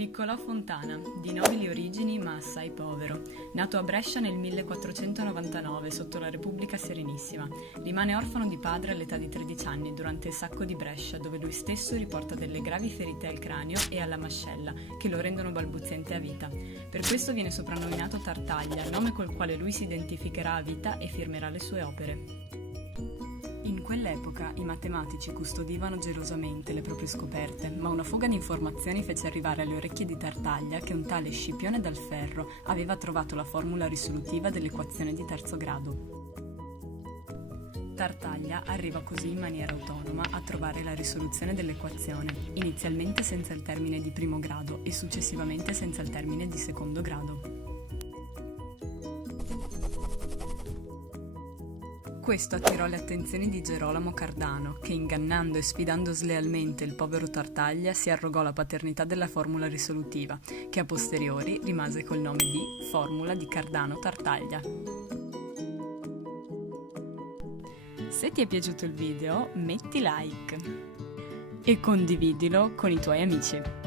Niccolò Fontana, di nobili origini ma assai povero. Nato a Brescia nel 1499 sotto la Repubblica Serenissima, rimane orfano di padre all'età di 13 anni durante il sacco di Brescia, dove lui stesso riporta delle gravi ferite al cranio e alla mascella che lo rendono balbuziente a vita. Per questo viene soprannominato Tartaglia, nome col quale lui si identificherà a vita e firmerà le sue opere. In quell'epoca i matematici custodivano gelosamente le proprie scoperte, ma una fuga di informazioni fece arrivare alle orecchie di Tartaglia che un tale Scipione dal Ferro aveva trovato la formula risolutiva dell'equazione di terzo grado. Tartaglia arriva così in maniera autonoma a trovare la risoluzione dell'equazione, inizialmente senza il termine di primo grado e successivamente senza il termine di secondo grado. Questo attirò le attenzioni di Gerolamo Cardano, che ingannando e sfidando slealmente il povero Tartaglia si arrogò la paternità della formula risolutiva, che a posteriori rimase col nome di Formula di Cardano-Tartaglia. Se ti è piaciuto il video, metti like e condividilo con i tuoi amici.